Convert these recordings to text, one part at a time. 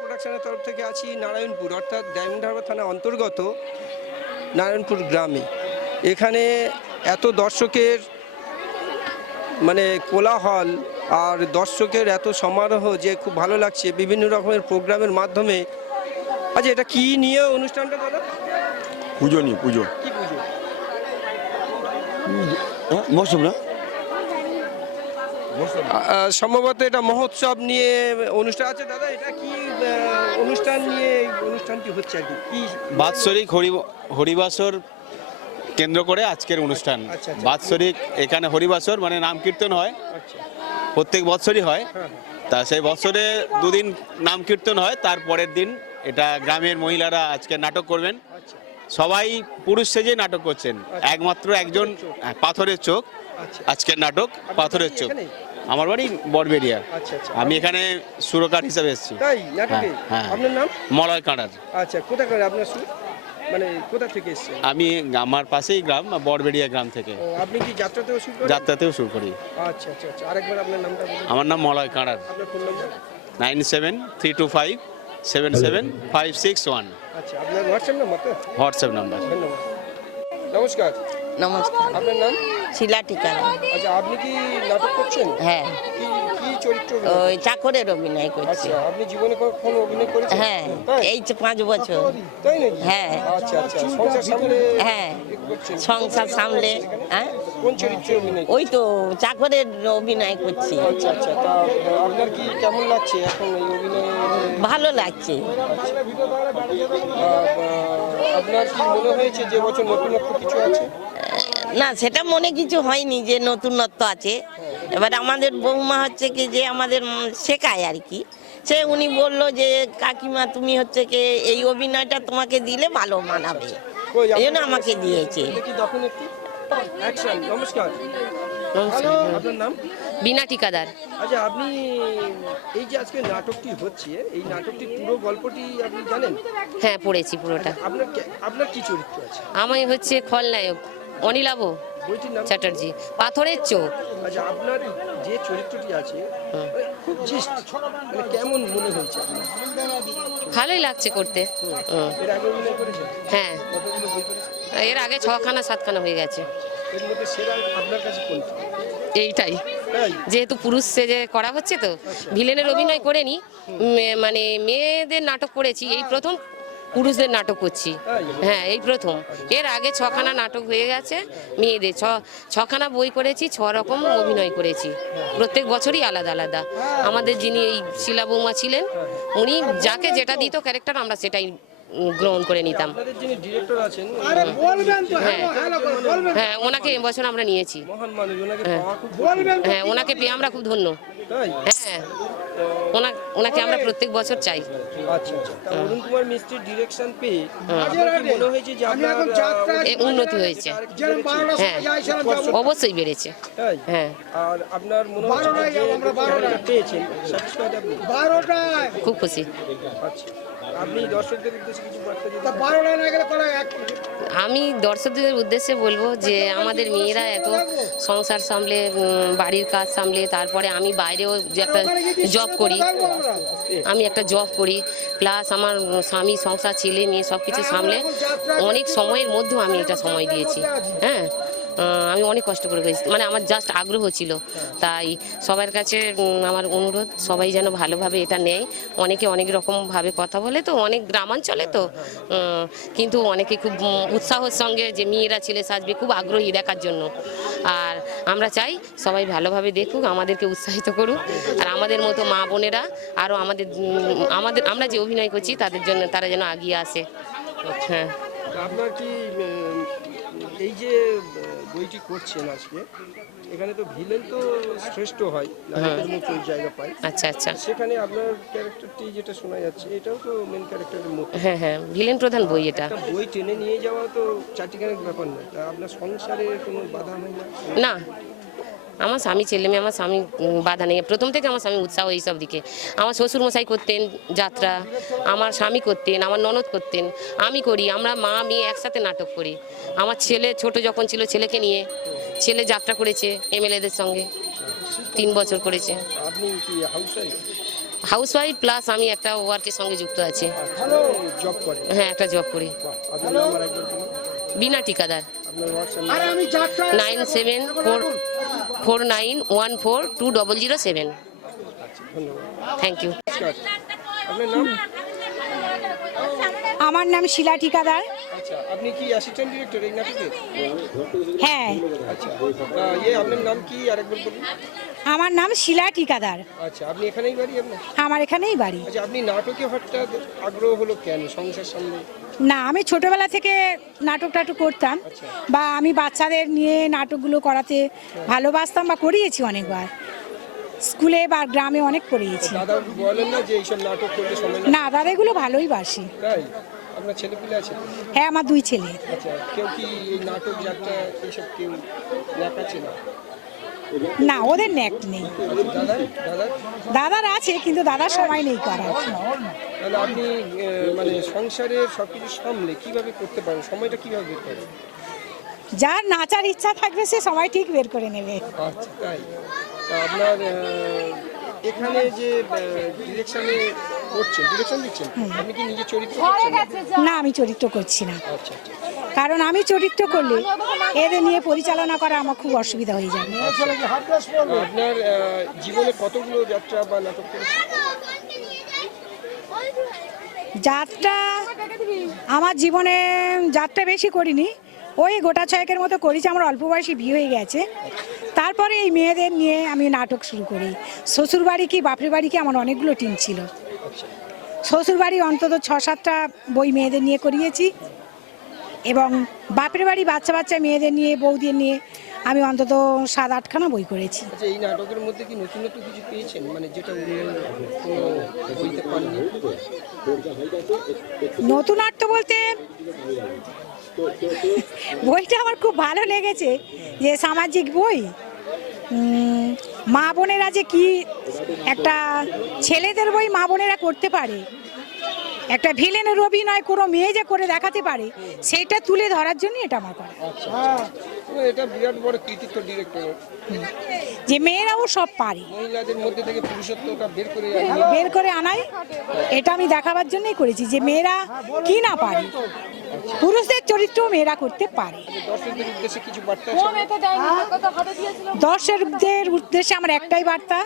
প্রোডাকশনের তরফ থেকে আছি নারায়ণপুর, অর্থাৎ ডায়মন্ড হারবার থানা অন্তর্গত নারায়ণপুর গ্রামে। এখানে এত দর্শকের মানে কোলাহল আর দর্শকের এত সমারোহ যে খুব ভালো লাগছে, বিভিন্ন রকমের প্রোগ্রামের মাধ্যমে আচ্ছা এটা কি নিয়ে অনুষ্ঠানটা দাদা পুজো নিয়ে পুজো। কি পুজো? হ্যাঁ মৌসুম না? মৌসুম সম্ভবত এটা মহোৎসব নিয়ে অনুষ্ঠান আছে। দাদা এটা কি অনুষ্ঠান নিয়ে এই অনুষ্ঠানটি হচ্ছে আর কি? বাৎসরিক হরি হরিবাসর কেন্দ্র করে আজকের অনুষ্ঠান। আচ্ছা, আচ্ছা। বাৎসরিক এখানে হরিবাসর মানে নাম কীর্তন হয়। আচ্ছা। প্রত্যেক বছরই হয়। হ্যাঁ তা সেই বছরে দুদিন নাম কীর্তন হয় তার পরের দিন এটা গ্রামের মহিলারা আজকে নাটক করবেন। আচ্ছা। সবাই পুরুষ সেজে নাটক করছেন। একমাত্র একজন হ্যাঁ, পাথরের চোখ। আচ্ছা। আজকের নাটক পাথরের চোখ। আমার বাড়ি আচ্ছা আচ্ছা। আমি এখানে সুরকার হিসাবে এসেছি। হ্যাঁ, হ্যাঁ। আপনার নাম? মলয় কাঁড়ার। আচ্ছা আপনার মানে কোথা থেকে এসেছেন? আমি আমার পাশেই গ্রাম বড়বেড়িয়া গ্রাম থেকে। আপনি কি যাত্রাতেও শুরু করেন? যাত্রাতেও শুরু করি। আচ্ছা আচ্ছা আচ্ছা। আরেকবার আপনার নামটা আমার নাম মলয় কাঁড়ার। আপনার phone number nine seven three two five seven seven five six one আচ্ছা আপনার হোয়াটসঅ্যাপ নাম্বার তো? হোয়াটসঅ্যাপ নাম্বার ধন্যবাদ। নমস্কার। নমস্কার। আপনার নাম? শিলা ঠিকানা। আচ্ছা আপনি কি নাটক করছেন? হ্যাঁ। কি চরিত্র ওই চাকরের অভিনয় করছি। আচ্ছা আপনি জীবনে কখনো অভিনয় করেছেন? হ্যাঁ? এই যে পাঁচ বছর। তাই নাকি? হ্যাঁ। আচ্ছা আচ্ছা। সংসার সামলে হ্যাঁ। সংসার সামলে হ্যাঁ কোন চরিত্রে অভিনয় ওই তো চাকরের অভিনয় করছি। আচ্ছা আচ্ছা তা আপনার কি কেমন লাগছে এখন এই অভিনয়? ভালো লাগছে। আপনার কি মনে হয়েছে যে বছর নতুনত্ব কিছু আছে? না সেটা মনে কিছু হয়নি যে নতুনত্ব আছে। এবার আমাদের বৌমা হচ্ছে কি যে আমাদের শেখায় আর কি। সে উনি বলল যে কাকিমা তুমি হচ্ছে কি এই অভিনয়টা তোমাকে দিলে ভালো মানাবে। এই জন্য আমাকে দিয়েছে। অ্যাকশন নমস্কার আপনার নাম? বিনা ঠিকাদার। আচ্ছা আপনি এই যে আজকে নাটকটি হচ্ছে এই নাটকটির পুরো গল্পটি আপনি জানেন? হ্যাঁ পড়েছি পুরোটা। আপনার কে- আপনার কি চরিত্র আছে? আমি হচ্ছে খলনায়ক অনিলাভ চ্যাটার্জি। পাথরের চোখ। আচ্ছা আপনার যে চরিত্রটি আছে মানে খুব জিস্ট মানে কেমন মনে হয়েছে ভালোই লাগছে করতে। হ্যাঁ। এর আগে ছখানা সাতখানা হয়ে গেছে। এইটাই। যেহেতু পুরুষ সেজে করা হচ্ছে তো ভিলেনের অভিনয় করেনি মানে মেয়েদের নাটক করেছি এই প্রথম পুরুষদের নাটক করছি। হ্যাঁ এই প্রথম। এর আগে ছখানা নাটক হয়ে গেছে মেয়েদের। ছ ছখানা বই করেছি ছ রকম অভিনয় করেছি। প্রত্যেক বছরই আলাদা আলাদা। আমাদের যিনি এই শিলা বৌমা ছিলেন উনি যাকে যেটা দিত ক্যারেক্টার আমরা সেটাই গ্রহণ করে নিতাম। আপনাদের যিনি ডিরেক্টর আছেন হ্যাঁ হ্যাঁ। ওনাকে এবছর আমরা নিয়েছি। কঠিন। হ্যাঁ ওনাকে পেয়ে আমরা খুব ধন্য। হ্যাঁ। ওনা ওনাকে আমরা প্রত্যেক বছর চাই। আচ্ছা আচ্ছা। উন্নতি হয়েছে। হ্যাঁ। অবশ্যই বেড়েছে। হ্যাঁ। মনে খুব খুশি। আমি দর্শকদের উদ্দেশ্যে বলব যে আমাদের মেয়েরা এত সংসার সামলে বাড়ির কাজ সামলে তারপরে আমি বাইরেও যে একটা জব করি আমি একটা জব করি প্লাস আমার স্বামী সংসার ছেলে মেয়ে সব কিছু সামলে অনেক সময়ের মধ্যেও আমি এটা সময় দিয়েছি। হ্যাঁ। আমি অনেক কষ্ট করে করেছি মানে আমার জাস্ট আগ্রহ ছিল। তাই সবার কাছে আমার অনুরোধ সবাই যেন ভালোভাবে এটা নেয়। অনেকে অনেক রকমভাবে কথা বলে তো অনেক গ্রামাঞ্চলে তো। কিন্তু অনেকে খুব উৎসাহের সঙ্গে যে মেয়েরা ছেলে সাজবে খুব আগ্রহী দেখার জন্য। আর আমরা চাই সবাই ভালোভাবে দেখুক আমাদেরকে উৎসাহিত করুক। আর আমাদের মতো মা বোনেরা আরও আমাদের আমাদের আমরা যে অভিনয় করছি তাদের জন্য তারা যেন আগিয়ে আসে। হ্যাঁ। আপনার কি এই যে বইটি করছেন আজকে। এখানে তো ভিলেন তো শ্রেষ্ঠ হয় নায়কের মতো জায়গা পায়। আচ্ছা আচ্ছা। সেখানে আপনার ক্যারেক্টারটি যেটা শোনা যাচ্ছে এটাও তো মেন ক্যারেক্টারের মতো। হ্যাঁ হ্যাঁ ভিলেন প্রধান বই এটা। বই টেনে নিয়ে যাওয়া তো চাটিখানেক ব্যাপার নয়। তা আপনার সংসারে কোনো বাধা হয় না? না আমার স্বামী ছেলে মেয়ে আমার স্বামী বাধা নেই। প্রথম থেকে আমার স্বামী উৎসাহ এইসব দিকে। আমার শ্বশুর মশাই করতেন যাত্রা আমার স্বামী করতেন আমার ননদ করতেন আমি করি আমরা মা মেয়ে একসাথে নাটক করি। আমার ছেলে ছোট যখন ছিল ছেলেকে নিয়ে ছেলে যাত্রা করেছে এমএলএদের সঙ্গে তিন বছর করেছে। House wife housewife? প্লাস আমি একটা ওয়ার্কের সঙ্গে যুক্ত আছি। হ্যাঁ একটা জব করি। বিনা ঠিকাদার। Nine seven four four nine one four two double zero seven. Thank you আমার নাম শিলা ঠিকাদার। আচ্ছা আপনি কি অ্যাসিস্ট্যান্ট ডিরেক্টর এই নাটকের হ্যাঁ। আচ্ছা ইয়ে আপনার নাম কি? আরেকবার বলুন। আমার নাম শিলা ঠিকাদার। আচ্ছা আপনি এখানেই বাড়ি আপনার? আমার এখানেই বাড়ি। আচ্ছা আপনি নাটকে হঠাৎ আগ্রহ হলো কেন? সংসার সামনে না আমি ছোটবেলা থেকে নাটক টাটক করতাম। বা আমি বাচ্চাদের নিয়ে নাটকগুলো করাতে ভালোবাসতাম বা করিয়েছি অনেকবার। স্কুলে বা গ্রামে অনেক করিয়েছি। না যে এইসব নাটক করলে সময় না না দাদা এগুলো ভালোই বাসি। তাই? আপনার ছেলেপিলে আছে? হ্যাঁ আমার দুই ছেলে। আচ্ছা কেউ কি এই নাটক যাত্রা এইসব কেউ দেখাচ্ছে না? না ওদের ন্যাক নেই। দাদা দাদা দাদার আছে কিন্তু দাদার সময় নেই করার। তাহলে আপনি আহ, মানে সংসারের সব কিছু সামলে কীভাবে করতে পারেন? সময়টা কীভাবে বের করেন? যার নাচার ইচ্ছা থাকবে সে সময় ঠিক বের করে নেবে। আচ্ছা তাই। তা আপনার আহ, এখানে যে ডিরেকশনে করছেন ডিরেকশন দিচ্ছেন? আপনি কি নিজে চরিত্র করছেন? না আমি চরিত্র করছি না। আচ্ছা আচ্ছা। কারণ আমি চরিত্র করলে এদের নিয়ে পরিচালনা করা আমার খুব অসুবিধা হয়ে যাবে আপনার জীবনে কতগুলো যাত্রা বা নাটক যাত্রা আমার জীবনে যাত্রা বেশি করিনি। ওই গোটা ছয়েকের মতো করেছি আমার অল্প বয়সী বিয়ে হয়ে গেছে। তারপরে এই মেয়েদের নিয়ে আমি নাটক শুরু করি। শ্বশুর বাড়ি কি বাপের বাড়ি কি আমার অনেকগুলো টিম ছিল। শ্বশুর বাড়ি অন্তত ছ সাতটা বই মেয়েদের নিয়ে করিয়েছি এবং বাপের বাড়ি বাচ্চা বাচ্চা মেয়েদের নিয়ে বৌদের নিয়ে আমি অন্তত সাত আটখানা বই করেছি। আচ্ছা এই নাটকের মধ্যে কি নতুনত্ব কিছু পেয়েছেন? মানে যেটা নতুনত্ব বলতে বইটা আমার খুব ভালো লেগেছে যে সামাজিক বই। মা বোনেরা যে কি একটা ছেলেদের বই মা বোনেরা করতে পারে? একটা ভিলেনের অভিনয় কোনো মেয়ে যে করে দেখাতে পারে, সেটা তুলে ধরার জন্য এটা আমার করা। তো এটা বিরাট বড় কৃতিত্ব ডিরেক্টর যে মেয়েরাও সব পারে। মহিলাদের মধ্যে থেকে পুরুষত্বটা বের করে বের করে আনাই এটা আমি দেখাবার জন্যই করেছি যে মেয়েরা কি না পারে। পুরুষদের চরিত্র মেয়েরা করতে পারে। দর্শকদের উদ্দেশ্যে কিছু বার্তা দর্শকদের উদ্দেশ্যে আমার একটাই বার্তা।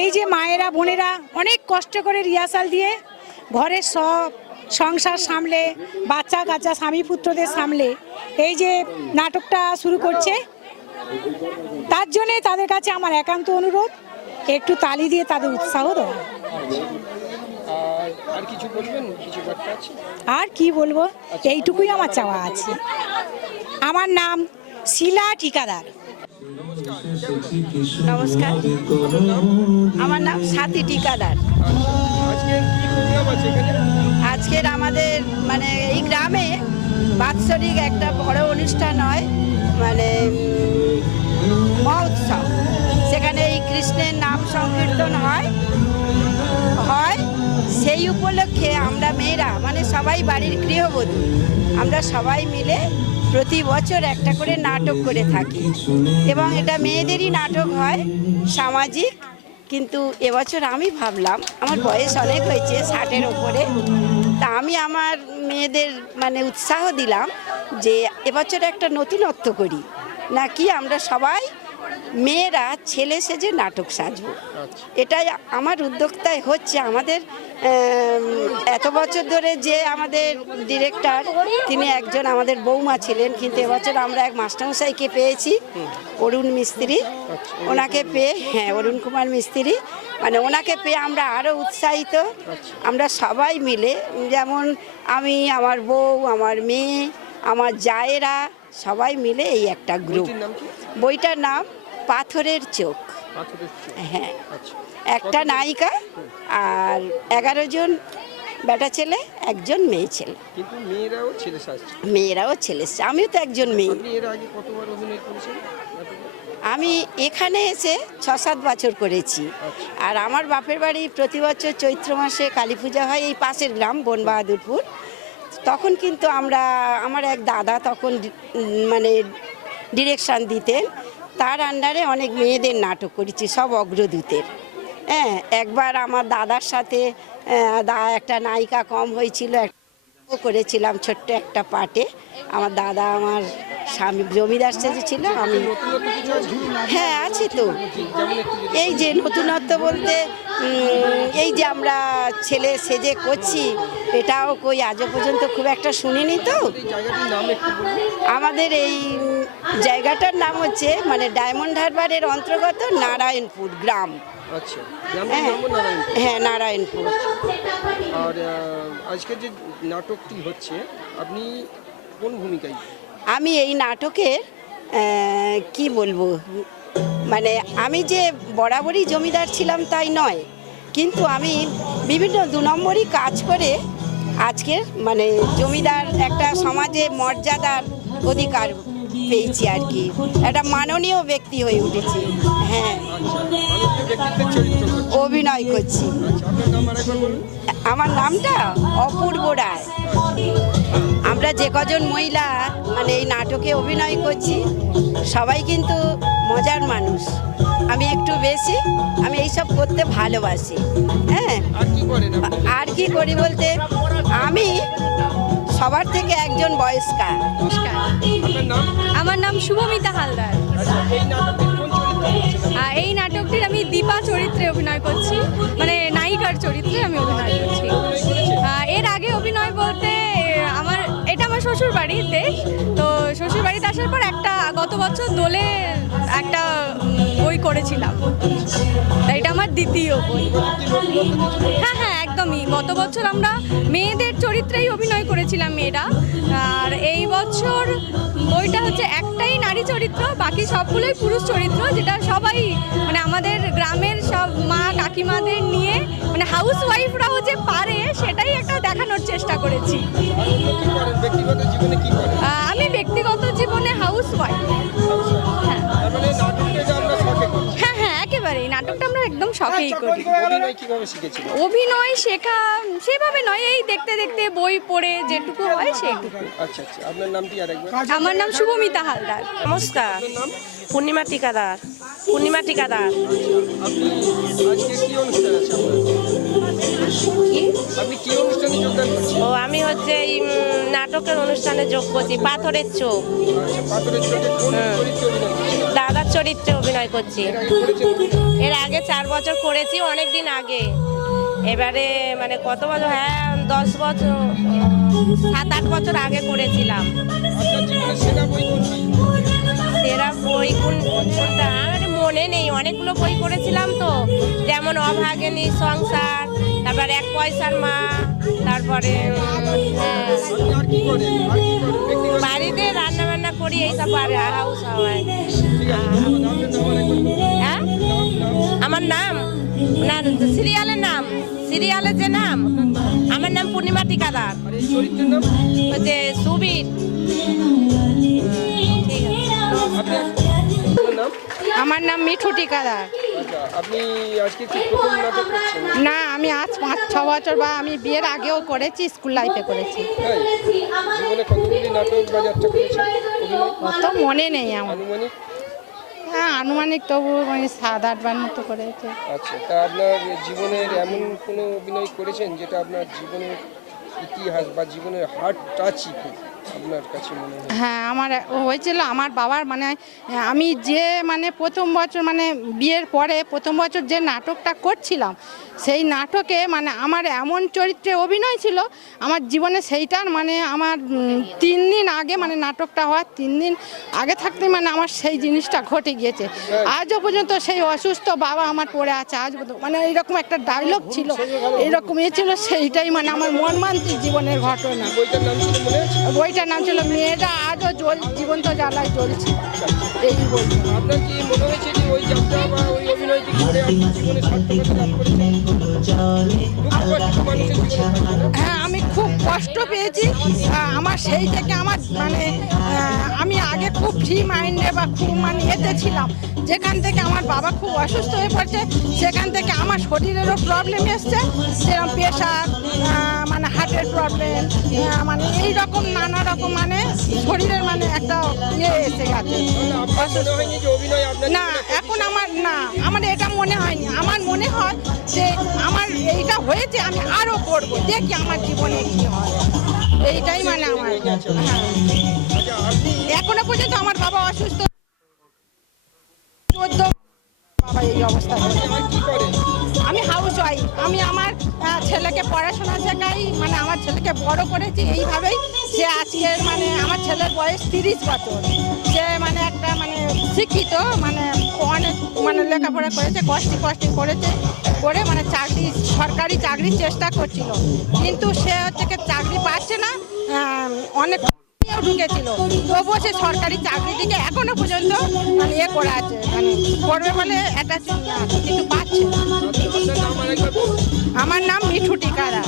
এই যে মায়েরা বোনেরা অনেক কষ্ট করে রিহার্সাল দিয়ে ঘরের সব সংসার সামলে বাচ্চা কাচ্চা স্বামী পুত্রদের সামলে এই যে নাটকটা শুরু করছে তার জন্যে তাদের কাছে আমার একান্ত অনুরোধ একটু তালি দিয়ে তাদের উৎসাহ দেওয়া। আর কি বলব? এইটুকুই আমার চাওয়া আছে। আমার নাম শিলা ঠিকাদার। নমস্কার। আমার নাম সাথী এখানে আজকের আমাদের মানে এই গ্রামে বাৎসরিক একটা বড় অনুষ্ঠান হয় মানে মহোৎসব। সেখানে এই কৃষ্ণের নাম সংকীর্তন হয়। হয়, সেই উপলক্ষে আমরা মেয়েরা মানে সবাই বাড়ির গৃহবধূ, আমরা সবাই মিলে প্রতি বছর একটা করে নাটক করে থাকি। এবং এটা মেয়েদেরই নাটক হয়, সামাজিক। কিন্তু এবছর আমি ভাবলাম, আমার বয়স অনেক হয়েছে ষাটের ওপরে, তা আমি আমার মেয়েদের মানে উৎসাহ দিলাম যে এবছর একটা নতুনত্ব করি। নাকি আমরা সবাই মেয়েরা ছেলে সেজে নাটক সাজবো। এটাই আমার উদ্যোক্তায় হচ্ছে আমাদের এত বছর ধরে যে আমাদের ডিরেক্টর তিনি একজন আমাদের বৌমা ছিলেন কিন্তু এবছর আমরা এক মাস্টারমশাইকে পেয়েছি অরুণ মিস্ত্রি। ওনাকে পেয়ে হ্যাঁ অরুণ কুমার মিস্ত্রি। মানে ওনাকে পেয়ে আমরা আরও উৎসাহিত। আমরা সবাই মিলে যেমন আমি আমার বউ আমার মেয়ে আমার জায়েরা সবাই মিলে এই একটা গ্রুপ। বইটির নাম কি? বইটার নাম পাথরের চোখ। হ্যাঁ। আচ্ছা। একটা নায়িকা আর এগারো জন বেটা ছেলে একজন মেয়ে ছেলে। কিন্তু মেয়েরাও ছেলে সাজছে। মেয়েরাও ছেলে আমিও তো একজন মেয়ে। এর আগে কতবার অভিনয় করেছেন? আমি এখানে এসে ছ সাত বছর করেছি। আর আমার বাপের বাড়ি প্রতি বছর চৈত্র মাসে কালী পূজা হয় এই পাশের গ্রাম বনবাহাদুরপুর। তখন কিন্তু আমরা আমার এক দাদা তখন মানে ডিরেকশান দিতেন তার আন্ডারে অনেক মেয়েদের নাটক করেছি, সব অগ্রদূতের। হ্যাঁ একবার আমার দাদার সাথে দা- একটা নায়িকা কম হয়েছিল করেছিলাম ছোট্ট একটা পাটে আমার দাদা, আমার স্বামী জমিদার সেজেছিল আমি হ্যাঁ আছি তো। এই যে নতুনত্ব বলতে এই যে আমরা ছেলে সেজে করছি, এটাও কই আজও পর্যন্ত খুব একটা শুনিনি তো। আমাদের এই জায়গাটার নাম হচ্ছে মানে ডায়মন্ড হারবারের অন্তর্গত নারায়ণপুর গ্রাম। আচ্ছা। হ্যাঁ নারায়ণপুর? হ্যাঁ নারায়ণপুর। আর আহ, যে নাটকটি হচ্ছে আপনি কোন ভূমিকায়? আমি এই নাটকে কি বলব? মানে আমি যে বরাবরই জমিদার ছিলাম তাই নয় কিন্তু আমি বিভিন্ন দু নম্বরই কাজ করে আজকের মানে জমিদার একটা সমাজে মর্যাদার অধিকার পেয়েছি আর কি। একটা মাননীয় ব্যক্তি হয়ে উঠেছি। হ্যাঁ। অভিনয় করছি। আমার নামটা অপূর্ব রায়। আমরা যে কজন মহিলা মানে এই নাটকে অভিনয় করছি সবাই কিন্তু মজার মানুষ। আমি একটু বেশি আমি এইসব করতে ভালোবাসি। হ্যাঁ? আর কি করেন আপনি আর কি করি বলতে আমি সবার থেকে একজন বয়স্কার আপনার আমার নাম শুভমিতা হালদার। আচ্ছা এই নাটকটির আমি দীপা চরিত্রে অভিনয় করছি। মানে নায়িকার চরিত্রে আমি অভিনয় করছি। এর আগে অভিনয় বলতে এটা আমার শ্বশুর বাড়ির দেশ তো শ্বশুর বাড়িতে আসার পর একটা গত বছর দোলে একটা বই করেছিলাম। এটা আমার দ্বিতীয় বই। হ্যাঁ হ্যাঁ একদমই। গত বছর আমরা মেয়েদের চরিত্রেই অভিনয় করেছিলাম মেয়েরা। আর এই বছর বইটা হচ্ছে একটাই নারী চরিত্র, বাকি সবগুলোই পুরুষ চরিত্র, যেটা সবাই মানে আমাদের গ্রামের সব মা কাকিমাদের নিয়ে মানে হাউস ওয়াইফরাও যে পারে করেছি। অন্য কি করেন ব্যক্তিগত জীবনে কি করেন আহ, আমি ব্যক্তিগত জীবনে হাউস ওয়াইফ হ্যাঁ হ্যাঁ হ্যাঁ একেবারেই। নাটকটা আমরা একদম শখেই করি। অভিনয় কীভাবে শিখেছিলেন অভিনয় শেখা সেভাবে নয় এই দেখতে দেখতে বই পড়ে যেটুকু হয় সেইটুকু। আচ্ছা আচ্ছা আপনার নামটি আরেকবার? আমার নাম শুভমিতা হালদার। নমস্কার। পূর্ণিমা টিকাদার। পূর্ণিমা টিকাদার। ও আমি হচ্ছে এই নাটকের অনুষ্ঠানে যোগ করছি পাথরের চোখ। দাদার চরিত্রে অভিনয় করছি। এর আগে চার বছর করেছি অনেক দিন আগে। এবারে মানে কত বছর? হ্যাঁ দশ বছর সাত আট বছর আগে করেছিলাম। সেরা বই কোনটা? মনে নেই অনেকগুলো বই করেছিলাম তো। যেমন অভাগিনী সংসার তারপরে এক পয়সার মা তারপরে হ্যাঁ, বাড়িতে রান্না বান্না করি এইসব আর হাউস হাওয়ায়। আছে। হ্যাঁ? আমার নাম না সিরিয়ালের নাম সিরিয়ালের যে নাম আমার নাম পূর্ণিমা টিকাদার হচ্ছে সুবীর ঠিক আছে আপনার নাম আমার নাম মিঠু ঠিকাদার। আচ্ছা আপনি আজকে না আমি আজ পাঁচ ছ বছর বা আমি বিয়ের আগেও করেছি স্কুল লাইফে করেছি। অভিনয়? অত মনে নেই আমার। হ্যাঁ আনুমানিক তবু ওই সাত আটবার মতো করেছে। আচ্ছা তা আপনার জীবনের এমন কোনো অভিনয় করেছেন যেটা আপনার জীবনের ইতিহাস বা জীবনের হার্ট টাচই খুব আপনার কাছে মনে হয়? হ্যাঁ আমার হয়েছিল আমার বাবার মানে আমি যে মানে প্রথম বছর মানে বিয়ের পরে প্রথম বছর যে নাটকটা করছিলাম সেই নাটকে মানে আমার এমন চরিত্রে অভিনয় ছিল আমার জীবনে সেইটার মানে আমার তিন দিন আগে মানে নাটকটা হওয়ার তিন দিন আগে থাকতে মানে আমার সেই জিনিসটা ঘটে গিয়েছে। আজও পর্যন্ত সেই অসুস্থ বাবা আমার পড়ে আছে আজ মানে এইরকম একটা ডায়লগ ছিল এইরকম এ ছিল সেইটাই মানে আমার মর্মান্তিক জীবনের ঘটনা। বইটার নাম ছিল বইটার নাম ছিল মেয়েটা আজও জল জীবন্ত জ্বালায় জ্বলছে। এই বলছি। আপনার কি মনে হয়েছে যে ওই যাত্রা বা ওই হ্যাঁ আমি খুব কষ্ট পেয়েছি। আমার সেই থেকে আমার মানে আমি আগে খুব ফ্রি মাইন্ডে বা খুব মানে এতে ছিলাম। যেখান থেকে আমার বাবা খুব অসুস্থ হয়ে পড়ছে সেখান থেকে আমার শরীরেরও প্রবলেম এসছে। যেরকম প্রেশার মানে হার্টের প্রবলেম মানে এই রকম নানা রকম মানে শরীরের মানে একটা ইয়ে এসে গেছে। না না আমার এটা মনে হয়নি। আমার মনে হয় যে আমার এইটা হয়েছে, আমি আরও করব। দেখি আমার জীবনে কি হয়। এইটাই মানে আমার হ্যাঁ। এখনও পর্যন্ত আমার বাবা অসুস্থ। চোদ্দ বাবা এই অবস্থা আমি হাউস ওয়াইফ আমি আমার ছেলেকে পড়াশোনা শেখাই মানে আমার ছেলেকে বড় করেছি এইভাবেই সে আজকের মানে আমার ছেলের বয়স তিরিশ বছর। সে মানে একটা মানে শিক্ষিত মানে অনেক মানে লেখাপড়া করেছে, কষ্টি কষ্টি করেছে, করে মানে চাকরি, সরকারি চাকরির চেষ্টা করছিল। কিন্তু সে হচ্ছে কি চাকরি পাচ্ছে না অনেক ঢুকেছিল। তবুও সে সরকারি চাকরি দিকে এখনও পর্যন্ত মানে ইয়ে করে আছে মানে করবে বলে একটা কিন্তু পাচ্ছে না। আমার নাম মিঠু টিকারা।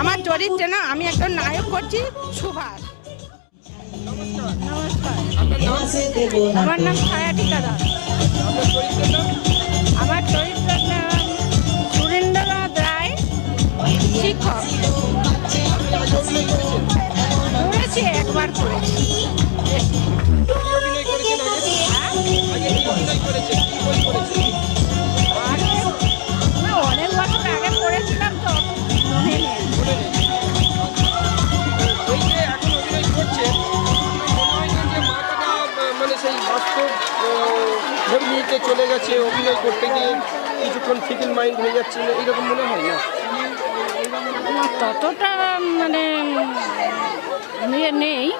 আমার চরিত্রে না, আমি একজন নায়ক করছি, সুভাষ। আমার নাম ছায়া টিকারা। আমার চরিত্রের নাম সুরেন্দ্রনাথ রায়, শিক্ষক। করেছি, একবার করেছি। ভঙ্গিতে চলে গেছে অভিনয় করতে গিয়ে কিছুক্ষণ ফিকিল মাইন্ড হয়ে যাচ্ছে না এরকম মনে হয় না? ততটা মানে ইয়ে নেই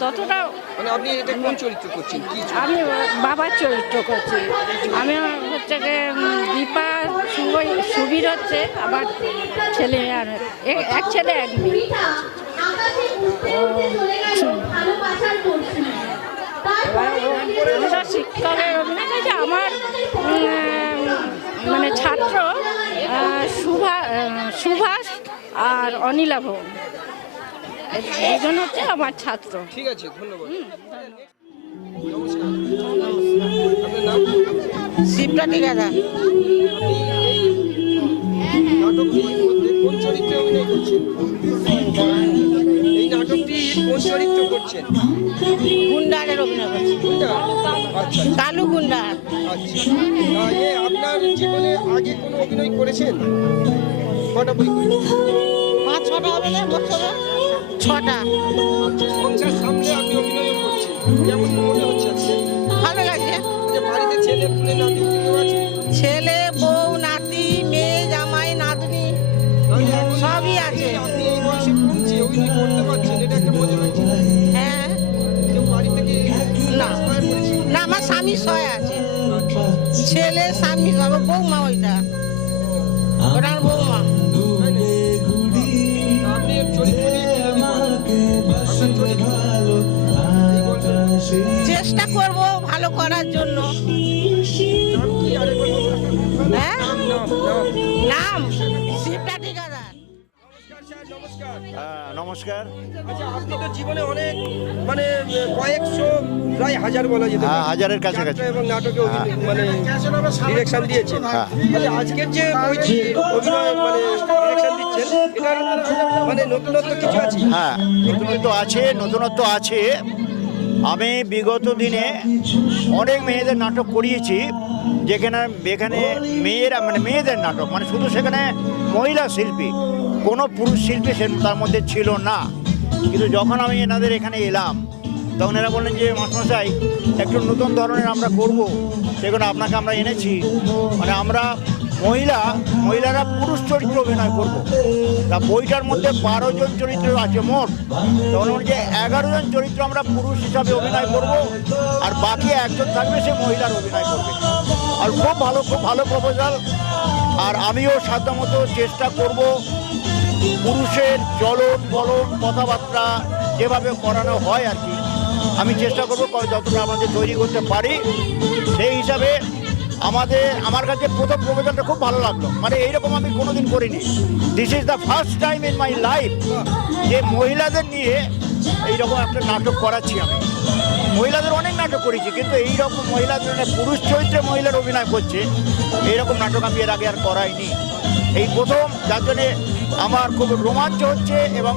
ততটা মানে আপনি এটা কোন চরিত্র করছেন? কি আমি বাবার চরিত্র করছি। আমি হচ্ছে দীপা সুবই- সুবীর হচ্ছে আবার ছেলে আর এক ছেলে এক মেয়ে। আমরা শিক্ষকের অভিনয় করেছি আমার মানে ছাত্র আহ, সুভা সুভাষ আর অনিলা ভবন দুজন হচ্ছে আমার ছাত্র ঠিক আছে ধন্যবাদ শিবটা নাটকটির মধ্যে কোন চরিত্রে অভিনয় করছেন কোন চরিত্র করছেন? গুন্ডারের অভিনয় করছি। কোনটা? আচ্ছা। কালু আচ্ছা। এ আপনার জীবনে আগে কোনো অভিনয় করেছেন? কটা বই? পাঁচ ছটা হবে না মোট কথা? ছটা। সংসার সামলে আপনি অভিনয় করছেন। কেমন মনে হচ্ছে ভালো লাগছে। যে বাড়িতে ছেলে পুলে নাতি কেউ আছে? ছেলে বউ নাতি মেয়ে জামাই নাতনি সবই আছে। আপনি এই বয়সে কমছে অভিনয় করতে সয় আছে। ছেলে স্বামী আমার বৌমা ওইটা। ওটার বৌমা। চেষ্টা করব ভালো করার জন্য। নমস্কার। আচ্ছা আপনি তো জীবনে অনেক মানে কয়েকশো প্রায় হাজার বলা যেতে হ্যাঁ হাজারের কাছাকাছি। এবং নাটকে অভিনয় মানে ডিরেকশন দিয়েছেন। হ্যাঁ। আচ্ছা আজকের যে বইটি অভিনয় মানে ডিরেকশন দিচ্ছেন এটার মানে নতুনত্ব কিছু আছে? হ্যাঁ নতুনত্ব আছে নতুনত্ব আছে। আমি বিগত দিনে অনেক মেয়েদের নাটক করিয়েছি যেখানে এখানে মেয়েরা মানে মেয়েদের নাটক মানে শুধু সেখানে মহিলা শিল্পী কোনো পুরুষ শিল্পী সে তার মধ্যে ছিল না। কিন্তু যখন আমি এনাদের এখানে এলাম, তখন এরা বললেন যে, মাস্টারমশাই, একটু নতুন ধরনের আমরা করব। সেগুলো আপনাকে আমরা এনেছি। মানে আমরা মহিলা, মহিলারা পুরুষ চরিত্র অভিনয় করব। তা বইটার মধ্যে বারো জন চরিত্র আছে মোট। তখন বলছে এগারো জন চরিত্র আমরা পুরুষ হিসাবে অভিনয় করব আর বাকি একজন থাকবে সে মহিলার অভিনয় করবে। আর খুব ভালো খুব ভালো প্রপোজাল আর আমিও সাধ্যমতো চেষ্টা করব পুরুষের চলন বলন কথাবার্তা যেভাবে করানো হয় আর কি। আমি চেষ্টা করব যতটা আমাদের তৈরি করতে পারি, সেই হিসাবে আমাদের, আমার কাছে প্রথম প্রবেশনটা খুব ভালো লাগল। মানে এইরকম আমি কোনোদিন করিনি। This is the first time in my life যে মহিলাদের নিয়ে এইরকম একটা নাটক করাচ্ছি আমি। মহিলাদের অনেক নাটক করেছি, কিন্তু এইরকম মহিলাদের মানে পুরুষ চরিত্রে মহিলার অভিনয় করছে, এইরকম নাটক আমি এর আগে আর করাইনি। এই প্রথম, যার জন্যে আমার খুব রোমাঞ্চ হচ্ছে এবং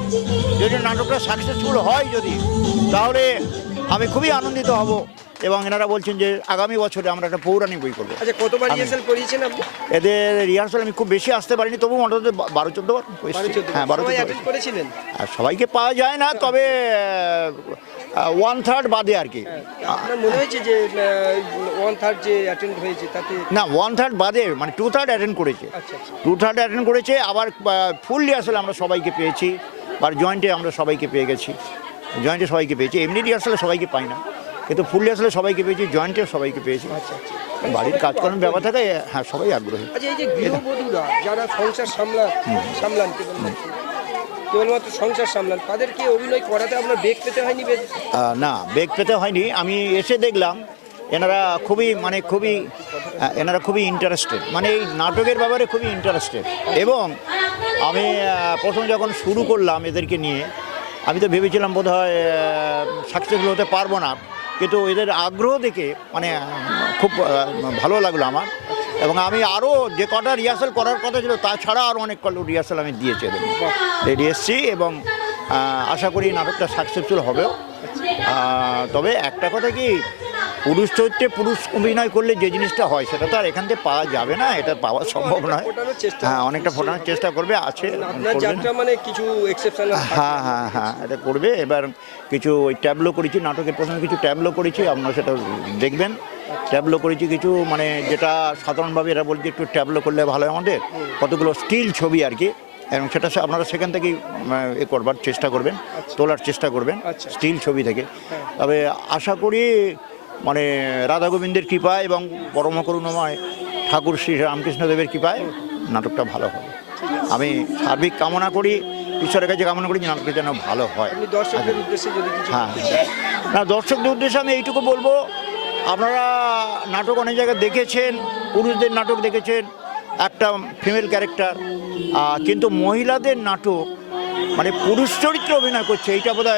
যদি নাটকটা সাকসেসফুল হয় যদি, তাহলে আমি খুবই আনন্দিত হব এবং এনারা বলছেন যে আগামী বছরে আমরা একটা পৌরাণিক বই করব। আচ্ছা কতবার আমি- রিহার্সাল করিয়েছেন আপনি? এদের রিহার্সাল আমি খুব বেশি আসতে পারিনি তবু বা- বারো চোদ্দ বার হ্যাঁ বারো চোদ্দ করেছিলেন? আর সবাইকে পাওয়া যায় না তবে ওয়ান থার্ড বাদে আর কি। আপনার মনে হয়েছে যে ওয়ান থার্ড যে অ্যাটেন্ড হয়েছে তাতে না ওয়ান থার্ড বাদে মানে টু থার্ড অ্যাটেন্ড করেছে। টু থার্ড অ্যাটেন্ড করেছে আবার ফুল আসলে আমরা সবাইকে পেয়েছি বা জয়েন্টে আমরা সবাইকে পেয়ে গেছি। জয়েন্টে সবাইকে পেয়েছি। এমনি রিহার্সালে সবাইকে পাই না। কিন্তু ফুললি আসলে সবাইকে পেয়েছি জয়েন্টে সবাইকে পেয়েছি। আচ্ছা আচ্ছা। বাড়ির কাজকর্মের ব্যাপার থাকে হ্যাঁ সবাই আগ্রহী। আচ্ছা যারা সংসার সামলান সামলান কেবলমাত্র কেবলমাত্র সংসার সামলান তাদেরকে অভিনয় করাতে আপনার বেগ পেতে হয়নি না বেগ পেতে হয়নি। আমি এসে দেখলাম এনারা খুবই মানে খুবই এনারা খুবই ইন্টারেস্টেড মানে এই নাটকের ব্যাপারে খুবই ইন্টারেস্টেড এবং আমি প্রথম যখন শুরু করলাম এদেরকে নিয়ে আমি তো ভেবেছিলাম বোধ হয় সাকসেসফুল হতে পারব না। কিন্তু এদের আগ্রহ দেখে মানে খুব ভালো লাগল আমার। এবং আমি আরও যে কটা রিহার্সাল করার কথা ছিল, তাছাড়া আরও অনেক কটা রিহার্সাল আমি দিয়েছি রেডি এসছি এবং আশা করি নাটকটা সাকসেসফুল হবেও। তবে একটা কথা কি পুরুষ চরিত্রে পুরুষ অভিনয় করলে যে জিনিসটা হয় সেটা তো আর এখান থেকে পাওয়া যাবে না এটা পাওয়া সম্ভব নয়। হ্যাঁ অনেকটা ফোটানোর চেষ্টা করবে আছে মানে কিছু হ্যাঁ হ্যাঁ হ্যাঁ এটা করবে। এবার কিছু ওই ট্যাবলো করেছি নাটকের প্রথমে কিছু ট্যাবলো করেছি আপনারা সেটা দেখবেন। ট্যাবলো করেছি কিছু মানে যেটা সাধারণভাবে এরা বলছে একটু ট্যাবলো করলে ভালো হয় আমাদের। কতগুলো স্টিল ছবি আর কি এবং সেটা আপনারা সেখান থেকেই এ করবার চেষ্টা করবেন তোলার চেষ্টা করবেন আচ্ছা। স্টিল ছবি থেকে। তবে আশা করি মানে রাধা গোবিন্দের কৃপায় এবং পরম করুণময় ঠাকুর শ্রী রামকৃষ্ণদেবের কৃপায় নাটকটা ভালো হবে আমি সার্বিক কামনা করি ঈশ্বরের কাছে কামনা করি যে নাটকটা যেন ভালো হয়। কিছু হ্যাঁ না দর্শকদের উদ্দেশ্যে আমি এইটুকু বলব আপনারা নাটক অনেক জায়গায় দেখেছেন পুরুষদের নাটক দেখেছেন একটা ফিমেল ক্যারেক্টার কিন্তু মহিলাদের নাটক মানে পুরুষ চরিত্রে অভিনয় করছে এইটা বোধ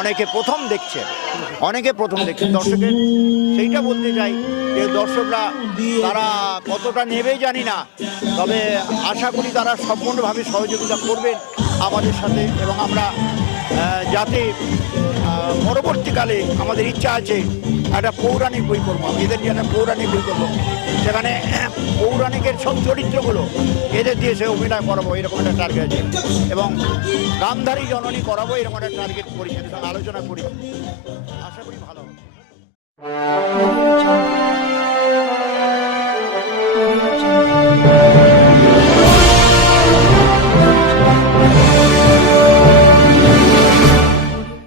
অনেকে প্রথম দেখছে, অনেকে প্রথম দেখছে। দর্শকের সেইটা বলতে চাই যে দর্শকরা তারা কতটা নেবে জানি না, তবে আশা করি তারা সম্পূর্ণভাবে সহযোগিতা করবেন আমাদের সাথে এবং আমরা যাতে পরবর্তীকালে আমাদের ইচ্ছা আছে একটা পৌরাণিক বই করব এদের নিয়ে একটা পৌরাণিক বই করব। সেখানে পৌরাণিকের সব চরিত্রগুলো এদের দিয়ে সে অভিনয় করাবো, এরকম একটা টার্গেট আছে। এবং গান্ধারী জননী করাবো, এরকম একটা টার্গেট করি আলোচনা করি আশা করি ভালো হবে।